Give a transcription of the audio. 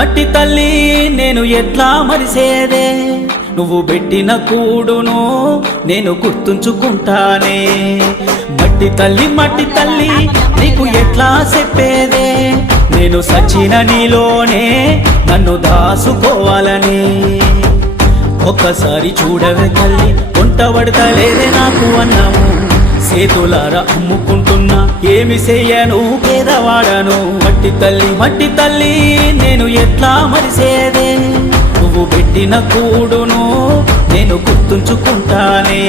మట్టి తల్లి నేను ఎట్లా మరిసేదే, నువ్వు పెట్టిన కూడును నేను గుర్తుంచుకుంటానే. మట్టి తల్లి నీకు ఎట్లా చెప్పేదే, నేను సచిన నీలోనే నన్ను దాసుకోవాలని. ఒక్కసారి చూడవే తల్లి, వంట పడతలేదే నాకు అన్నాము. చేతులారా అమ్ముకుంటున్నా ఏమి చెయ్యను పేదవాడను. మట్టి తల్లి నేను ఎట్లా మరిసేదే, నువ్వు పెట్టిన కూడును నేను గుర్తుంచుకుంటానే.